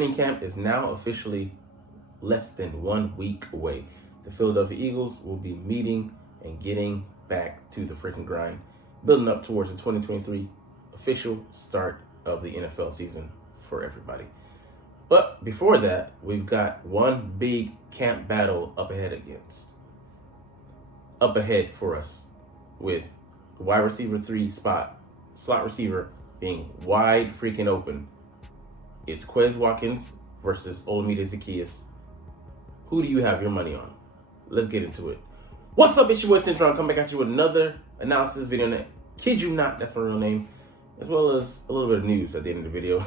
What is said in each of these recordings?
Training camp is now officially less than 1 week away. The Philadelphia Eagles will be meeting and getting back to the freaking grind, building up towards the 2023 official start of the NFL season for everybody. But before that, we've got one big camp battle up ahead for us, with the wide receiver 3 slot receiver being wide freaking open. It's Quez Watkins versus Olamide Zaccheaus. Who do you have your money on? Let's get into it. What's up, it's your boy Cintron. Come back at you with another analysis video. And kid you not, that's my real name. As well as a little bit of news at the end of the video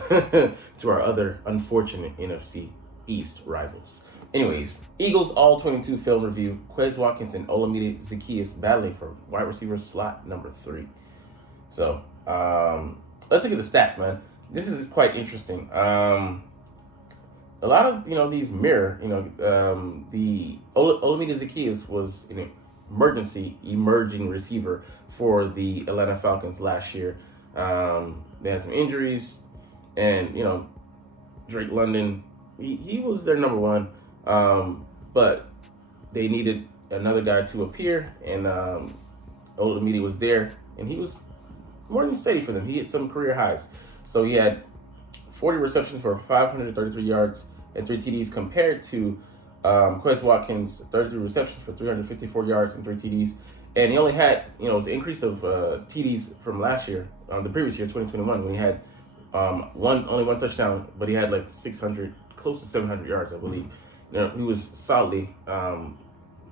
to our other unfortunate NFC East rivals. Anyways, Eagles all-22 film review. Quez Watkins and Olamide Zaccheaus battling for wide receiver slot number 3. So, let's look at the stats, man. This is quite interesting. A lot of, these mirror, the Olamide Zaccheaus was an emerging receiver for the Atlanta Falcons last year. They had some injuries, and, Drake London, he was their number one, but they needed another guy to appear, and Olamide was there, and he was more than steady for them. He hit some career highs. So he had 40 receptions for 533 yards and 3 TDs compared to Quez Watkins, 33 receptions for 354 yards and 3 TDs. And he only had, it was an increase of TDs from last year, the previous year, 2021, when he had only one touchdown, but he had like 600, close to 700 yards, I believe. He was solidly,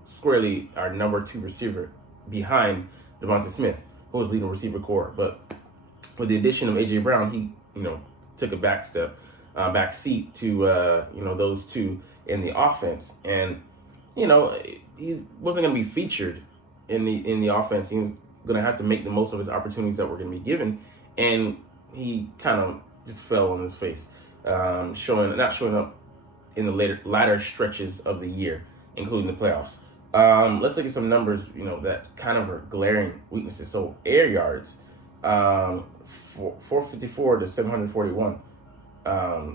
squarely our number 2 receiver behind Devontae Smith, who was leading receiver core. But with the addition of A.J. Brown, he, took a back seat to, those two in the offense. And, he wasn't going to be featured in the offense. He was going to have to make the most of his opportunities that were going to be given. And he kind of just fell on his face, not showing up in the latter stretches of the year, including the playoffs. Let's look at some numbers, that kind of are glaring weaknesses. So air yards, 454 to 741.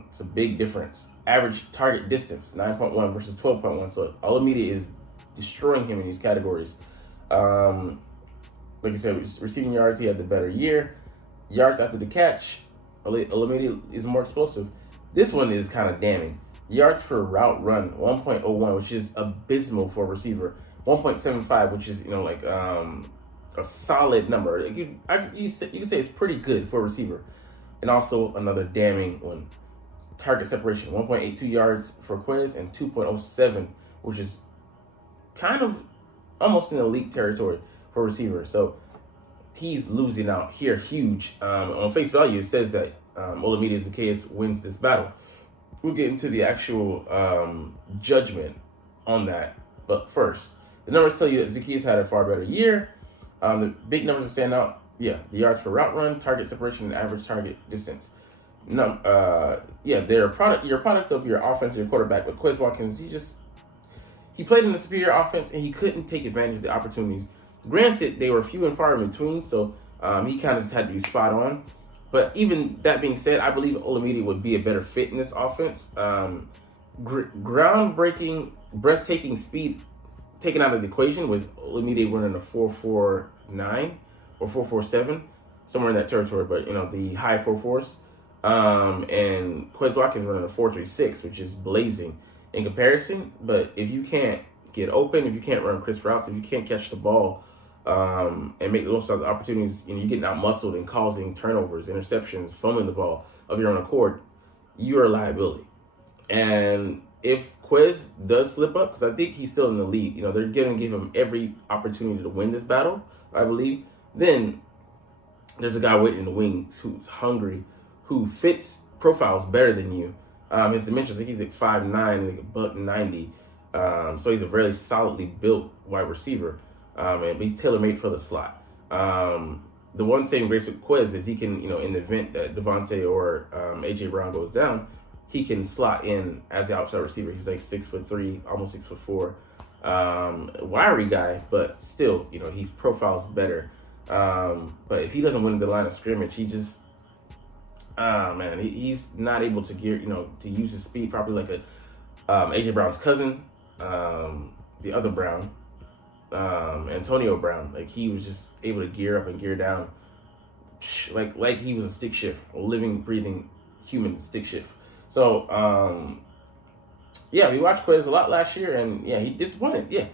It's a big difference. Average target distance, 9.1 versus 12.1. So Olamide is destroying him in these categories. Like I said, receiving yards, he had the better year. Yards after the catch, Olamide is more explosive. This one is kind of damning. Yards per route run, 1.01, which is abysmal for a receiver. 1.75, which is, a solid number. You can say it's pretty good for a receiver. And also another damning one. Target separation, 1.82 yards for Quez and 2.07, which is kind of almost in elite territory for a receiver. So he's losing out here huge. On face value, it says that Olamide Zaccheaus wins this battle. We'll get into the actual judgment on that. But first, the numbers tell you that Zaccheaus had a far better year. The big numbers that stand out, the yards per route run, target separation, and average target distance. They're you're a product of your offense and your quarterback. But Quez Watkins, he played in a superior offense, and he couldn't take advantage of the opportunities. Granted, they were few and far in between, so he kind of just had to be spot on. But even that being said, I believe Olamide would be a better fit in this offense. Groundbreaking, breathtaking speed taken out of the equation, with Olamide running a 4.49 or 4.47, somewhere in that territory, but the high 4.4s. And Quez Watkins running a 4.36, which is blazing in comparison. But if you can't get open, if you can't run crisp routes, if you can't catch the ball, and make those types of opportunities, you're getting out muscled and causing turnovers, interceptions, fumbling the ball of your own accord, you're a liability. And if Quez does slip up, because I think he's still in the lead, they're going to give him every opportunity to win this battle, I believe, then there's a guy waiting in the wings who's hungry, who fits profiles better than you. His dimensions, I think he's like 5'9", like $190. So he's a very solidly built wide receiver. And he's tailor-made for the slot. The one saving grace with Quez is he can, in the event that Devontae or A.J. Brown goes down, he can slot in as the outside receiver. He's like 6'3", almost 6'4". Wiry guy, but still, he profiles better. But if he doesn't win the line of scrimmage, man, he's not able to to use his speed properly like AJ Brown's cousin, the other Brown, Antonio Brown. Like he was just able to gear up and gear down, like he was a stick shift, a living, breathing human stick shift. So yeah, we watched Quez a lot last year, and yeah, he disappointed. Yeah.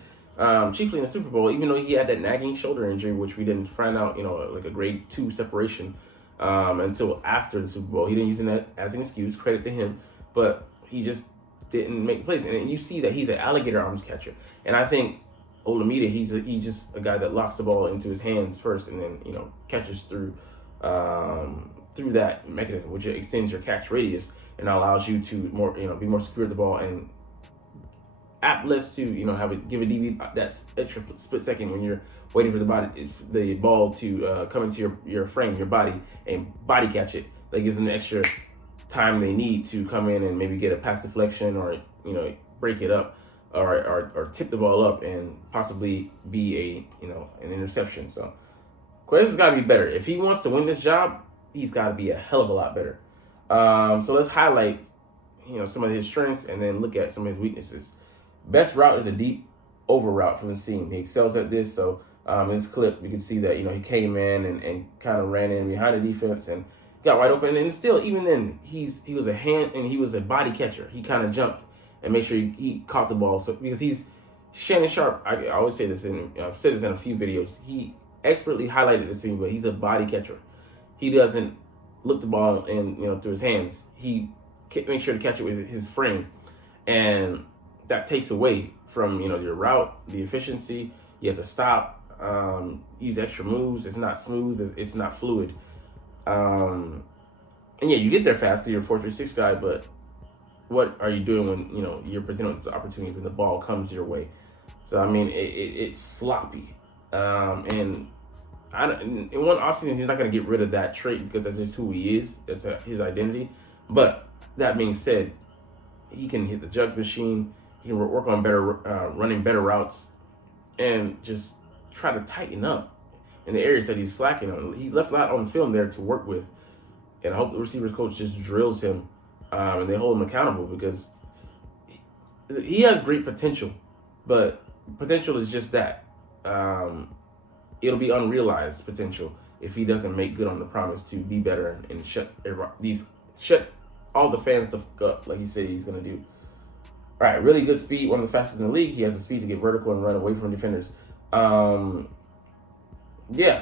Chiefly in the Super Bowl, even though he had that nagging shoulder injury, which we didn't find out, like a grade 2 separation until after the Super Bowl. He didn't use that as an excuse, credit to him, but he just didn't make plays. And you see that he's an alligator arms catcher. And I think Olamide, he's just a guy that locks the ball into his hands first and then, catches through that mechanism, which extends your catch radius and allows you to be more secure with the ball and less to give a DB that extra split second when you're waiting for the ball to come into your frame, your body, and body catch it. Like it's an extra time they need to come in and maybe get a pass deflection or break it up or tip the ball up and possibly be an interception. So Quez has got to be better if he wants to win this job. He's got to be a hell of a lot better. So let's highlight some of his strengths and then look at some of his weaknesses. Best route is a deep over route from the seam. He excels at this. So in this clip, you can see that he came in and kind of ran in behind the defense and got wide open. And still, even then, he was a hand and he was a body catcher. He kind of jumped and made sure he caught the ball. So because he's Shannon Sharp, I always say this, and I've said this in a few videos. He expertly highlighted this to me, but he's a body catcher. He doesn't look the ball in through his hands. He makes sure to catch it with his frame, and that takes away from your route, the efficiency. You have to stop, use extra moves. It's not smooth. It's not fluid. And yeah, you get there fast because you're a 4.36 guy. But what are you doing when you're presented with this opportunity when the ball comes your way? So I mean, it's sloppy. And in one offseason, he's not going to get rid of that trait because that's just who he is. That's his identity. But that being said, he can hit the jugs machine. He can work on running better routes, and just try to tighten up in the areas that he's slacking on. He's left a lot on film there to work with, and I hope the receivers coach just drills him and they hold him accountable because he has great potential, but potential is just that. It'll be unrealized potential if he doesn't make good on the promise to be better and shut all the fans the fuck up like he said he's gonna do. All right, really good speed, one of the fastest in the league. He has the speed to get vertical and run away from defenders. Yeah,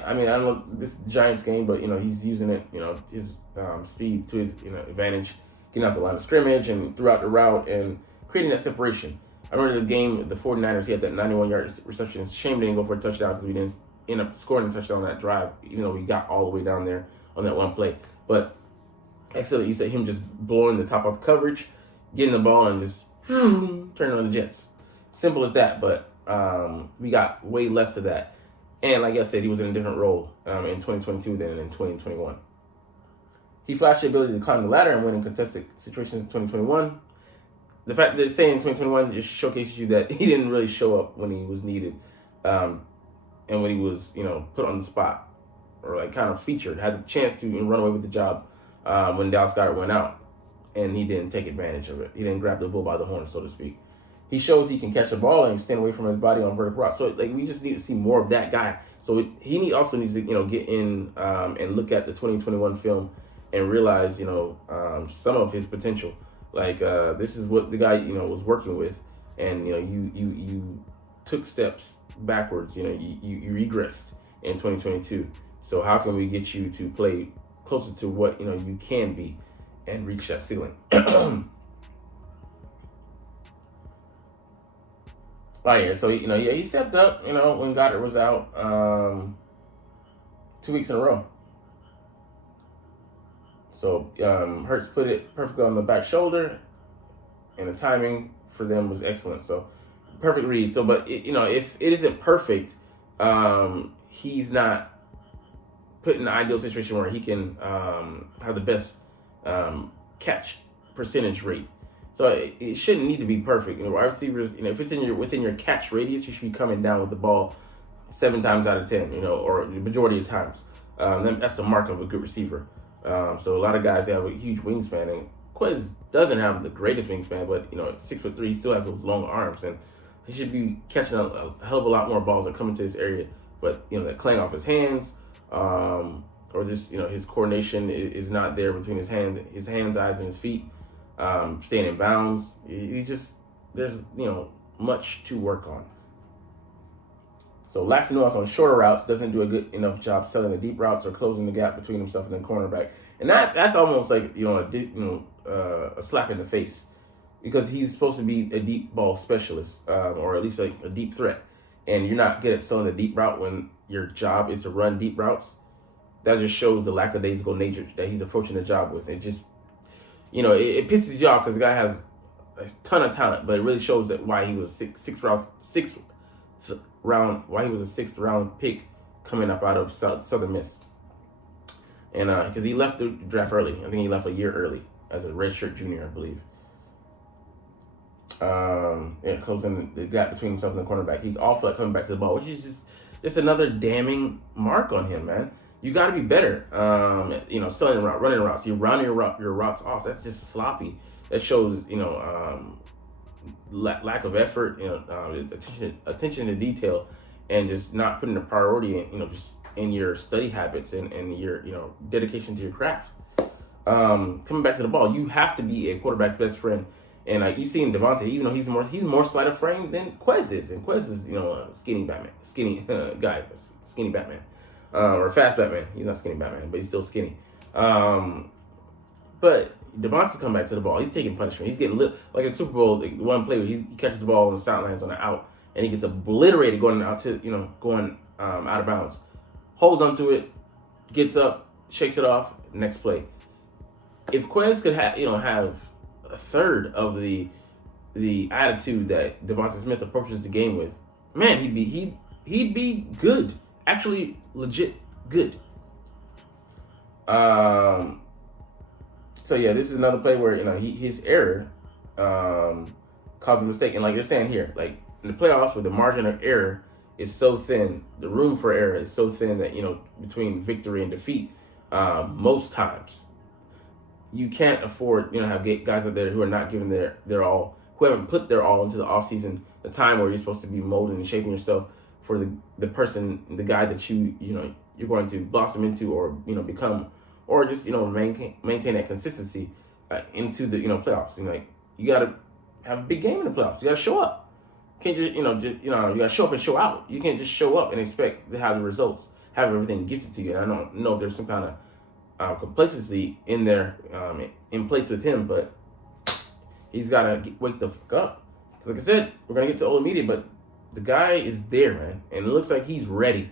I mean, I don't know this Giants game, but he's using it, his speed to his advantage, getting out the line of scrimmage and throughout the route and creating that separation. I remember the game, the 49ers, he had that 91-yard reception. It's a shame they didn't go for a touchdown because we didn't end up scoring a touchdown on that drive, even though we got all the way down there on that one play. But excellent, you said him just blowing the top off the coverage, getting the ball and just turning on the Jets. Simple as that, but we got way less of that. And like I said, he was in a different role in 2022 than in 2021. He flashed the ability to climb the ladder and win in contested situations in 2021. The fact that it's saying 2021 just showcases you that he didn't really show up when he was needed and when he was, put on the spot or like kind of featured, had the chance to run away with the job when Dallas Goedert went out. And he didn't take advantage of it. He didn't grab the bull by the horn, so to speak. He shows he can catch the ball and extend away from his body on vertical routes. So, we just need to see more of that guy. So he also needs to, get in and look at the 2021 film and realize, some of his potential. This is what the guy, was working with, and you took steps backwards. You regressed in 2022. So how can we get you to play closer to what you can be? And reach that ceiling. Right here, so he stepped up. When Goddard was out 2 weeks in a row. So Hurts put it perfectly on the back shoulder, and the timing for them was excellent. So perfect read. So, but if it isn't perfect, he's not put in the ideal situation where he can have the best catch percentage rate. So it shouldn't need to be perfect. Wide receivers, if it's within your catch radius, you should be coming down with the ball 7 times out of 10, or the majority of times. That's the mark of a good receiver. So a lot of guys have a huge wingspan, and Quez doesn't have the greatest wingspan, but 6'3", he still has those long arms, and he should be catching a hell of a lot more balls that come into this area. But that clang off his hands, or just his coordination is not there between his hands, eyes, and his feet. Staying in bounds, he just there's much to work on. So last nuance on shorter routes, doesn't do a good enough job selling the deep routes or closing the gap between himself and the cornerback, and that's almost like a slap in the face, because he's supposed to be a deep ball specialist, or at least like a deep threat, and you're not good at selling the deep route when your job is to run deep routes. That just shows the lackadaisical nature that he's approaching the job with. It just it pisses you off because the guy has a ton of talent, but it really shows that why he was sixth round pick coming up out of Southern Miss, and because he left the draft early. I think he left a year early as a redshirt junior, I believe. Closing the gap between himself and the cornerback. He's awful at coming back to the ball, which is just another damning mark on him, man. You got to be better. Selling the route, running routes. You run your routes off. That's just sloppy. That shows lack of effort, attention to detail, and just not putting a priority in, just in your study habits and your, dedication to your craft. Coming back to the ball, you have to be a quarterback's best friend. And you see in Devontae, even though he's more slight of frame than Quez is, and Quez is a skinny guy, skinny Batman, or fast Batman. He's not skinny Batman, but he's still skinny. But Devontae's coming back to the ball. He's taking punishment. He's getting lit. Like in Super Bowl, one play where he catches the ball on the sidelines on an out, and he gets obliterated going out of bounds. Holds onto it, gets up, shakes it off. Next play. If Quez could have a third of the attitude that Devonta Smith approaches the game with, man, he'd be good. Actually, legit good. So yeah, this is another play where his error caused a mistake, and like you're saying here, like in the playoffs, where the margin of error is so thin, the room for error is so thin that between victory and defeat, most times you can't afford have guys out there who are not giving their all, who haven't put their all into the offseason, the time where you're supposed to be molding and shaping yourself for the person, the guy that you're going to blossom into, or become, or just maintain that consistency into the playoffs. And you got to have a big game in the playoffs. You got to show up. You can't just you got to show up and show out. You can't just show up and expect to have the results, have everything gifted to you. And I don't know if there's some kind of complacency in there, in place with him, but he's got to wake the fuck up. Because like I said, we're going to get to Olamide, but the guy is there, man. And it looks like he's ready.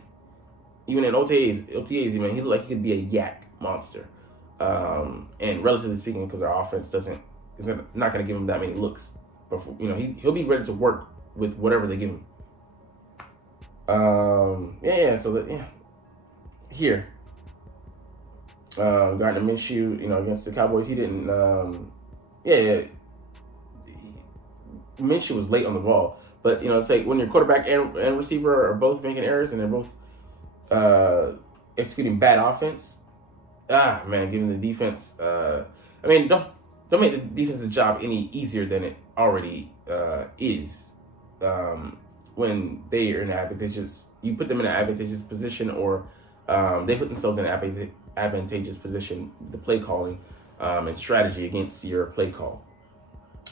Even in OTAs, man, he looked like he could be a yak monster. And relatively speaking, because our offense is not going to give him that many looks. But he'll be ready to work with whatever they give him. Here. Gardner Minshew, against the Cowboys, he didn't. Minshew was late on the ball, but it's like when your quarterback and receiver are both making errors and they're both executing bad offense. Giving the defense. Don't make the defense's job any easier than it already is. When they are in you put them in an advantageous position, or they put themselves in an advantageous position, the play calling and strategy against your play call.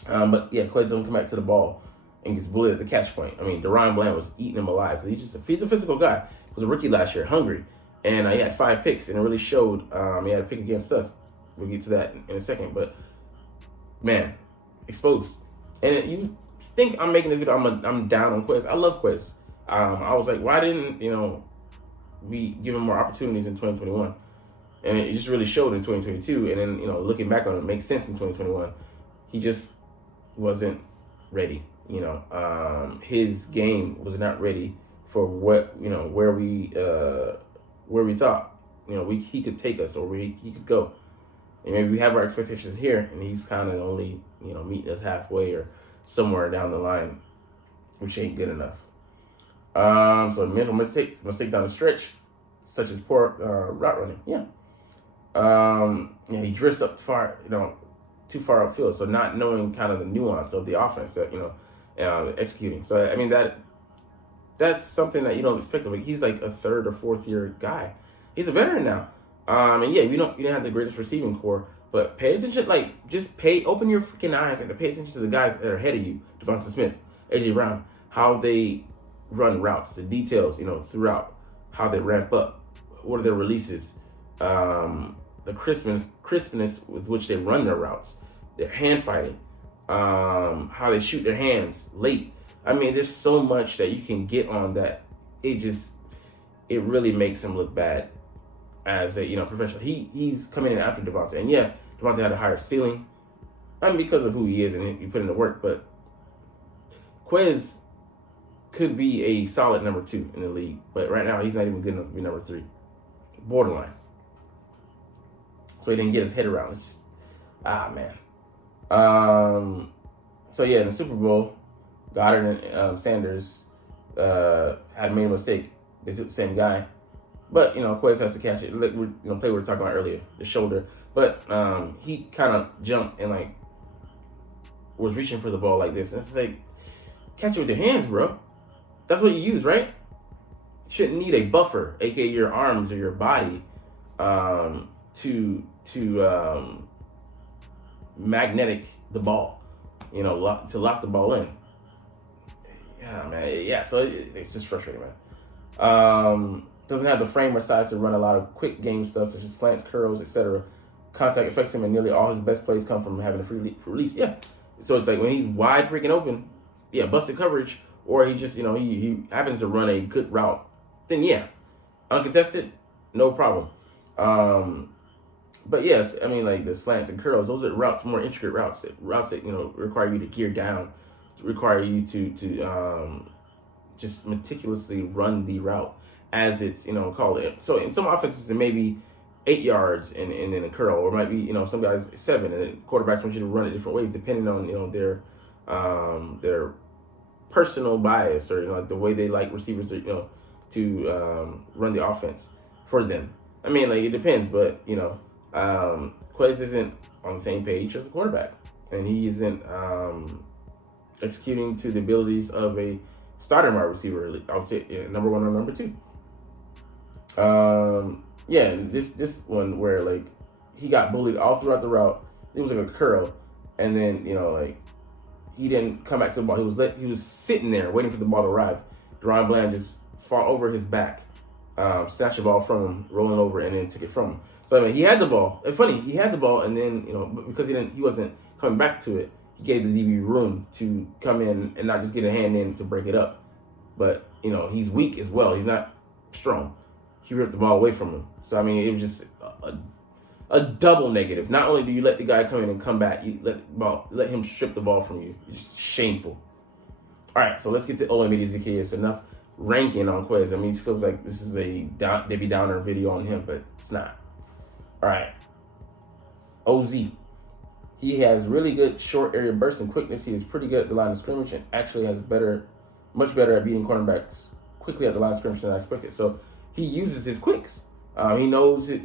But yeah, Quez doesn't come back to the ball and gets bullied at the catch point. DeRon Bland was eating him alive because he's a physical guy. He was a rookie last year, hungry, and he had 5 picks, and it really showed. He had a pick against us. We'll get to that in a second, but man, exposed. And you think I'm making this video, I'm down on Quez. I love Quez. I was like, why didn't we give him more opportunities in 2021? And it just really showed in 2022. And then looking back on it, makes sense in 2021. He just wasn't ready. His game was not ready for what where we thought he could take us, or where he could go. And maybe we have our expectations here, and he's kind of only meeting us halfway or somewhere down the line, which ain't good enough. So mental mistakes down the stretch, such as poor route running. Yeah. He drifts up far, too far upfield. So not knowing kind of the nuance of the offense that executing. So I mean that's something that you don't expect of him. He's like a third or fourth year guy. He's a veteran now. And yeah, you don't have the greatest receiving core, but pay attention. Like open your freaking eyes and pay attention to the guys that are ahead of you. Devonta Smith, AJ Brown, how they run routes, the details, throughout, how they ramp up, what are their releases, the crispness with which they run their routes, their hand fighting, how they shoot their hands late. I mean, there's so much that you can get on that. It really makes him look bad as a professional. He's coming in after Devonta, and yeah, Devonta had a higher ceiling. I mean, because of who he is and he put in the work, but Quez could be a solid number 2 in the league, but right now he's not even good enough to be number 3, borderline. So he didn't get his head around. It's just, man. So yeah, in the Super Bowl, Goddard and Sanders had made a mistake. They took the same guy, but Quez has to catch it. Play we were talking about earlier, the shoulder. But he kind of jumped and was reaching for the ball like this. And it's like, catch it with your hands, bro. That's what you use, right? You shouldn't need a buffer, aka your arms or your body, to magnetic the ball, to lock the ball in. Yeah, man. Yeah, so it's just frustrating, man. Doesn't have the frame or size to run a lot of quick game stuff such as slants, curls, etc. Contact affects him, and nearly all his best plays come from having a free release. Yeah, so it's like when he's wide freaking open, yeah, busted coverage, or he just he happens to run a good route, then yeah, uncontested, no problem. But yes, I mean the slants and curls, those are routes, more intricate routes that require you to gear down, require you to just meticulously run the route as it's called it. So in some offenses it may be 8 yards and then a curl, or it might be some guys 7, and then quarterbacks want you to run it different ways depending on their personal bias or the way they like receivers to run the offense for them. I mean it depends, but Quez isn't on the same page as a quarterback, and he isn't executing to the abilities of a starting wide receiver. I would say number 1 or number 2. Yeah, this one where he got bullied all throughout the route. It was like a curl, and then he didn't come back to the ball. He was sitting there waiting for the ball to arrive. Deron Bland just fall over his back, snatched the ball from him, rolling over, and then took it from him. So I mean, he had the ball. It's funny, he had the ball, and then because he wasn't coming back to it, he gave the DB room to come in and not just get a hand in to break it up. But he's weak as well. He's not strong. He ripped the ball away from him. So I mean, it was just a double negative. Not only do you let the guy come in and come back, you let him strip the ball from you. It's just shameful. All right, so let's get to Olamide Zaccheaus. Enough ranking on Quez. I mean, it feels like this is a Debbie Downer video on him, but it's not. All right, OZ. He has really good short area burst and quickness. He is pretty good at the line of scrimmage and actually has much better at beating cornerbacks quickly at the line of scrimmage than I expected. So he uses his quicks. He knows his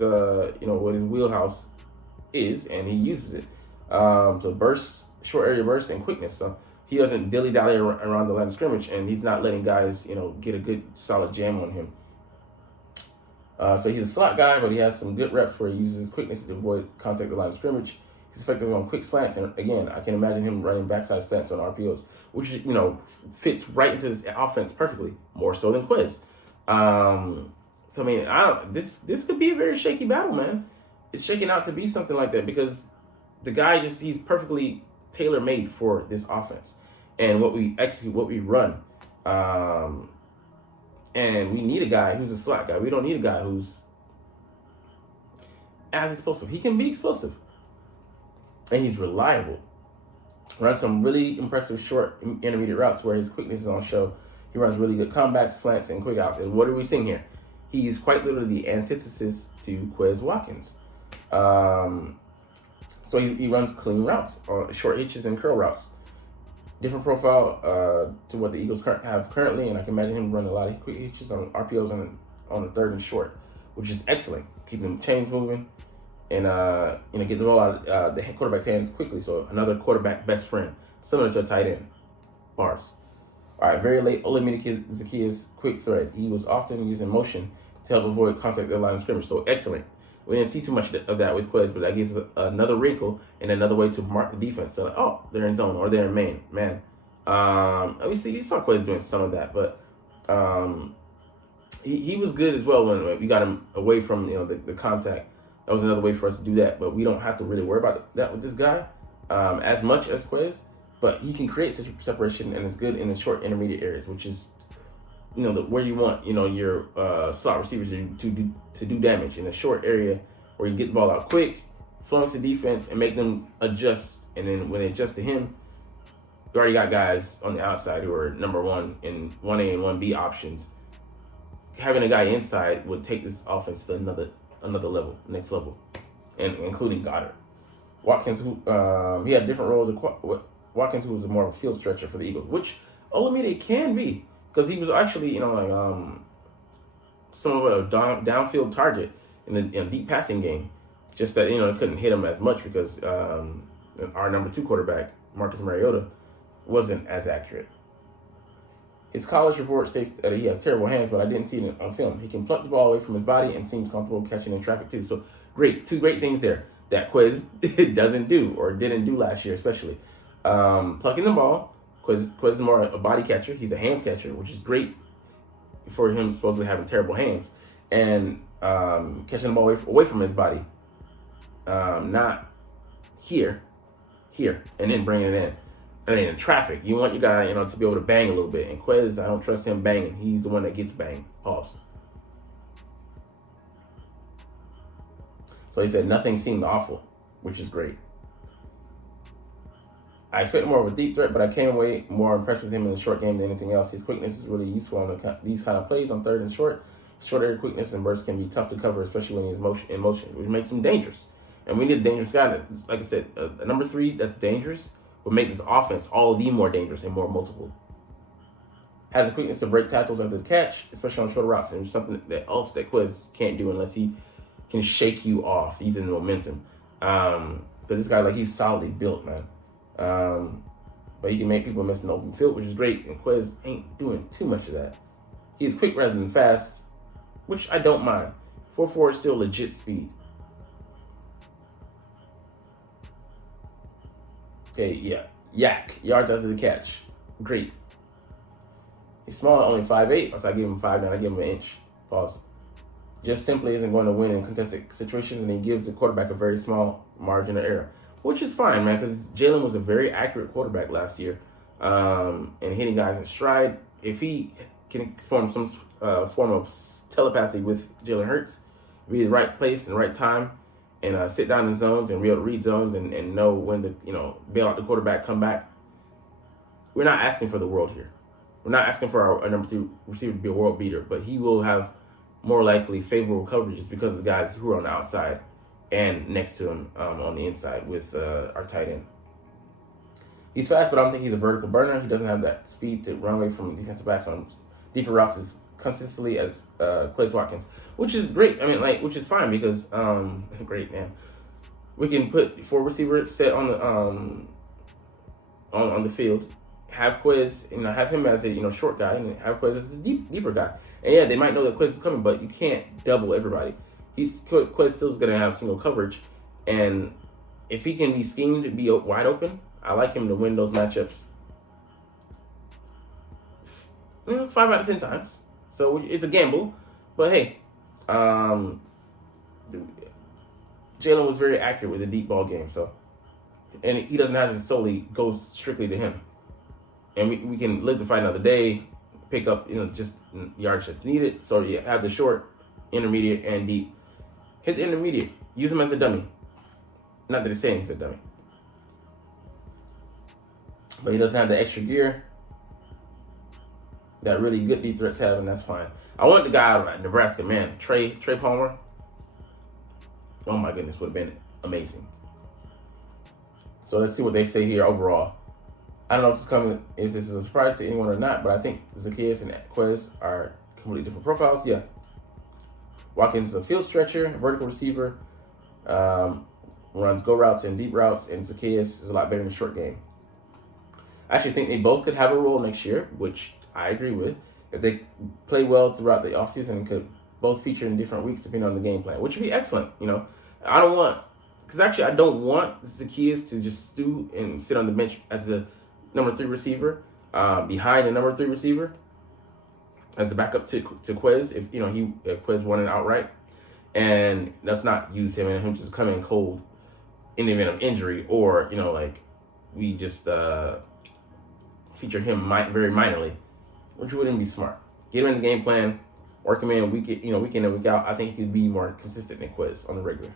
what his wheelhouse is, and he uses it. So burst, short area burst, and quickness. So he doesn't dilly-dally around the line of scrimmage, and he's not letting guys get a good solid jam on him. So he's a slot guy, but he has some good reps where he uses his quickness to avoid contact at the line of scrimmage. He's effective on quick slants, and again, I can imagine him running backside slants on RPOs, which fits right into his offense perfectly, more so than Quez. So I mean, this could be a very shaky battle, man. It's shaking out to be something like that because the guy he's perfectly tailor-made for this offense and what we execute, what we run. And we need a guy who's a slot guy. We don't need a guy who's as explosive. He can be explosive. And he's reliable. Runs some really impressive short intermediate routes where his quickness is on show. He runs really good comebacks, slants, and quick out. And what are we seeing here? He's quite literally the antithesis to Quez Watkins. So he runs clean routes, short hitches and curl routes. Different profile to what the Eagles have currently, and I can imagine him running a lot of quick hitches on RPOs on a 3rd and short, which is excellent, keeping chains moving, and get the ball out of the quarterback's hands quickly. So another quarterback best friend, similar to a tight end. Bars. All right, very late Olamide Zaccheaus quick thread. He was often using motion to help avoid contact at the line of scrimmage. So excellent. We didn't see too much of that with Quez, but that gives us another wrinkle and another way to mark the defense. So, oh, they're in zone or they're in main. Man, we saw Quez doing some of that, but he was good as well when we got him away from the contact. That was another way for us to do that, but we don't have to really worry about that with this guy as much as Quez. But he can create such separation and is good in the short intermediate areas, which is where you want your slot receivers to do damage in a short area where you get the ball out quick, flummox the defense, and make them adjust. And then when they adjust to him, you already got guys on the outside who are number one in 1A and 1B options. Having a guy inside would take this offense to another level, next level, and including Goddard. Watkins, who he had different roles. Watkins, who was more of a field stretcher for the Eagles, which Olamide can be, because he was actually some of a downfield target in the deep passing game. Just that it couldn't hit him as much because our number 2 quarterback, Marcus Mariota, wasn't as accurate. His college report states that he has terrible hands, but I didn't see it on film. He can pluck the ball away from his body and seems comfortable catching in traffic too. So great, 2 great things there that Quez doesn't do or didn't do last year, especially. Plucking the ball. Quez is more a body catcher. He's a hands catcher, which is great for him supposedly having terrible hands. And catching the ball away from his body. Not here, and then bringing it in. I mean, in traffic, you want your guy, to be able to bang a little bit. And Quez, I don't trust him banging. He's the one that gets banged. Pause. So he said nothing seemed awful, which is great. I expect more of a deep threat, but I came away more impressed with him in the short game than anything else. His quickness is really useful on these kind of plays on third and short. Short area quickness and bursts can be tough to cover, especially when he's in motion, which makes him dangerous. And we need a dangerous guy. Like I said, a number 3 that's dangerous would make this offense all the more dangerous and more multiple. Has the quickness to break tackles after the catch, especially on shorter routes. And it's something that else that Quez can't do unless he can shake you off using momentum. But this guy, he's solidly built, man. But he can make people miss an open field, which is great. And Quez ain't doing too much of that. He's quick rather than fast, which I don't mind. 4.4 is still legit speed. Okay, yeah. Yak, yards after the catch. Great. He's small, only 5'8", so I give him 5'9", I give him an inch. Pause. Just simply isn't going to win in contested situations, and he gives the quarterback a very small margin of error. Which is fine, man, because Jalen was a very accurate quarterback last year, and hitting guys in stride. If he can form some form of telepathy with Jalen Hurts, be in the right place and the right time, and sit down in zones and be able to read zones and know when to bail out the quarterback, come back. We're not asking for the world here. We're not asking for our number 2 receiver to be a world beater, but he will have more likely favorable coverages because of the guys who are on the outside and next to him on the inside with our tight end. He's fast, but I don't think he's a vertical burner. He doesn't have that speed to run away from defensive backs on deeper routes as consistently as Quez Watkins, which is great. I mean, which is fine because great, man. We can put 4 receiver set on the field, have Quez, have him as a short guy, and have Quez as the deeper guy. And yeah, they might know that Quez is coming, but you can't double everybody. Quez still is going to have single coverage, and if he can be schemed to be wide open, I like him to win those matchups 5 out of 10 times. So it's a gamble, but hey, Jalen was very accurate with the deep ball game, and he doesn't have to solely go strictly to him. And we can live to fight another day, pick up just yards that's needed. So you have the short, intermediate, and deep. Hit the intermediate. Use him as a dummy. Not that it's saying he's a dummy. But he doesn't have the extra gear that really good deep threats have, and that's fine. I want the guy out of Nebraska, man. Trey Palmer. Oh my goodness, would have been amazing. So let's see what they say here overall. I don't know if this is a surprise to anyone or not, but I think Zaccheaus and Quez are completely different profiles. Yeah. Watkins is a field stretcher, vertical receiver, runs go routes and deep routes, and Zaccheaus is a lot better in the short game. I actually think they both could have a role next year, which I agree with. If they play well throughout the offseason, could both feature in different weeks depending on the game plan, which would be excellent. I don't want Zaccheaus to just stew and sit on the bench as the number 3 receiver, behind the number 3 receiver, as the backup to Quez if Quez won it outright, and let's not use him and him just come in cold in the event of injury, or we just feature him very minorly, which wouldn't be smart. Get him in the game plan, work him in week in and week out. I think he could be more consistent than Quez on the regular.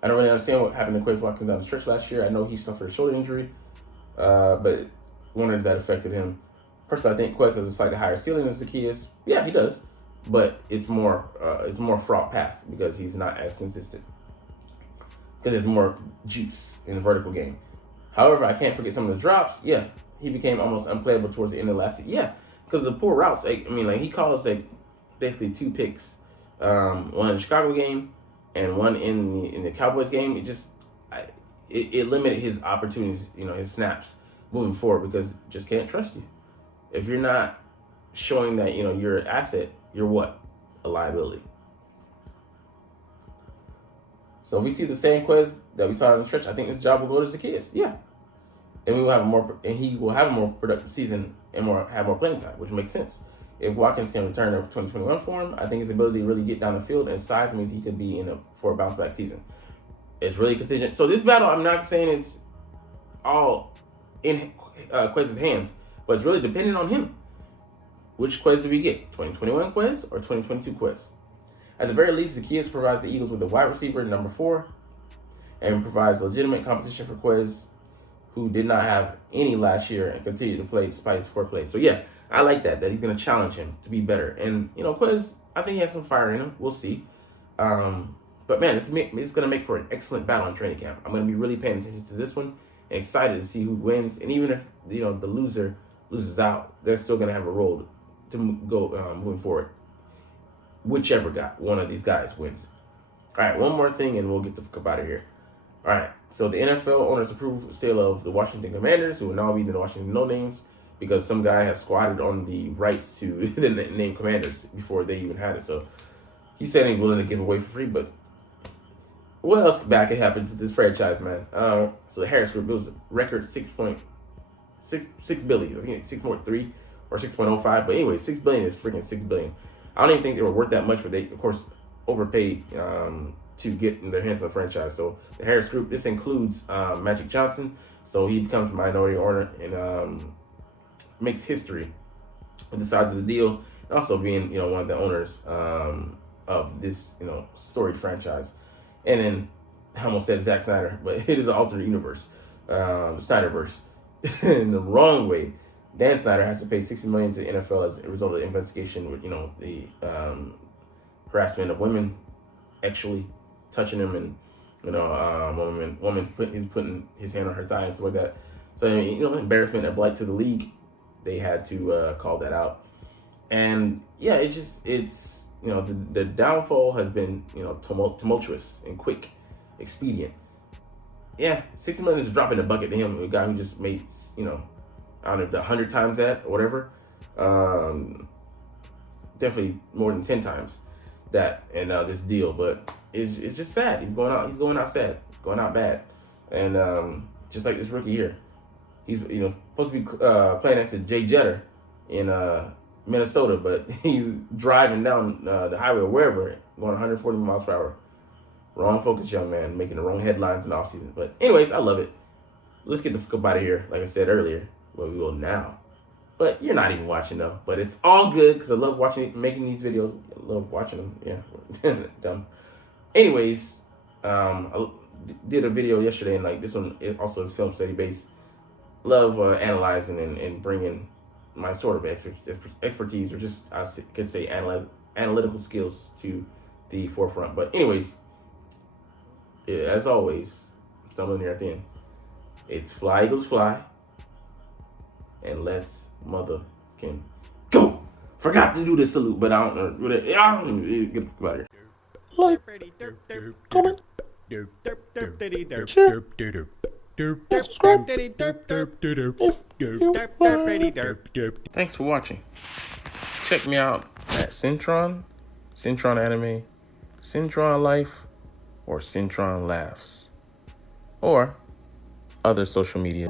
I don't really understand what happened to Quez Watkins down the stretch last year. I know he suffered a shoulder injury, but wondered if that affected him. Personally, I think Quez has a slightly higher ceiling than Zaccheaus. Yeah, he does, but it's more fraught path because he's not as consistent. Because there's more juice in the vertical game. However, I can't forget some of the drops. Yeah, he became almost unplayable towards the end of last season. Yeah, because the poor routes. He calls basically 2 picks, one in the Chicago game and one in the Cowboys game. It limited his opportunities, his snaps moving forward, because just can't trust you. If you're not showing that you're an asset, you're what? A liability. So if we see the same Quez that we saw in the stretch, I think his job will go to Zaccheaus. Yeah. And he will have a more productive season and have more playing time, which makes sense. If Watkins can return to 2021 form, I think his ability to really get down the field and size means he could be for a bounce back season. It's really contingent. So this battle, I'm not saying it's all in Quez's hands, but it's really dependent on him. Which Quez do we get? 2021 Quez or 2022 Quez? At the very least, Zaccheaus provides the Eagles with a wide receiver number 4 and provides legitimate competition for Quez, who did not have any last year and continued to play despite his poor play. So yeah, I like that he's going to challenge him to be better. And, Quez, I think he has some fire in him. We'll see. But man, it's going to make for an excellent battle in training camp. I'm going to be really paying attention to this one and excited to see who wins. And even if, the loser loses out, they're still going to have a role to go moving forward. Whichever one of these guys wins. All right, one more thing and we'll get the fuck out of here. All right, so the NFL owners approved the sale of the Washington Commanders, who will now be the Washington No Names, because some guy has squatted on the rights to the name Commanders before they even had it. So he said he's willing to give away for free, but what else bad could happen to this franchise, man? So the Harris Group, it was a record $6 billion. I think it's 6.3 or 6.05, but anyway, $6 billion is freaking $6 billion. I don't even think they were worth that much, but they, of course, overpaid to get in their hands of the franchise. So the Harris Group, this includes Magic Johnson. So he becomes a minority owner and makes history with the size of the deal, and also being one of the owners of this storied franchise. And then I almost said Zack Snyder, but it is an alternate universe, the Snyderverse, in the wrong way. Dan Snyder has to pay $60 million to the NFL as a result of the investigation with the harassment of women actually touching him, and woman putting his hand on her thigh and stuff like that. So embarrassment and blight to the league. They had to call that out, and yeah, it's the downfall has been tumultuous and quick, expedient. Yeah, $60 million is a drop in the bucket to him, a guy who just made I don't know if 100 times that or whatever. Definitely more than 10 times that in this deal. But it's just sad. He's going out sad, going out bad. And just like this rookie here, he's supposed to be playing next to Jay Jetter in Minnesota, but he's driving down the highway or wherever, going 140 miles per hour. Wrong focus, young man, making the wrong headlines in the offseason. But anyways, I love it. Let's get the fuck up out of here, like I said earlier. Well, we will now. But you're not even watching, though. But it's all good, because I love making these videos. I love watching them. Yeah, dumb. Anyways, I did a video yesterday, and this one also is film study based. Love analyzing and bringing my sort of expertise, or just I could say analytical skills to the forefront. But anyways, yeah, as always, stumbling here at the end. It's fly, Eagles fly. And let's motherfucking go. Forgot to do the salute, but I don't know. Get the fuck out of here. like, comment, share, and subscribe if you like. Thanks for watching. Check me out at Cintron, Cintron Anime, Cintron Life, or Cintron Laughs, or other social media.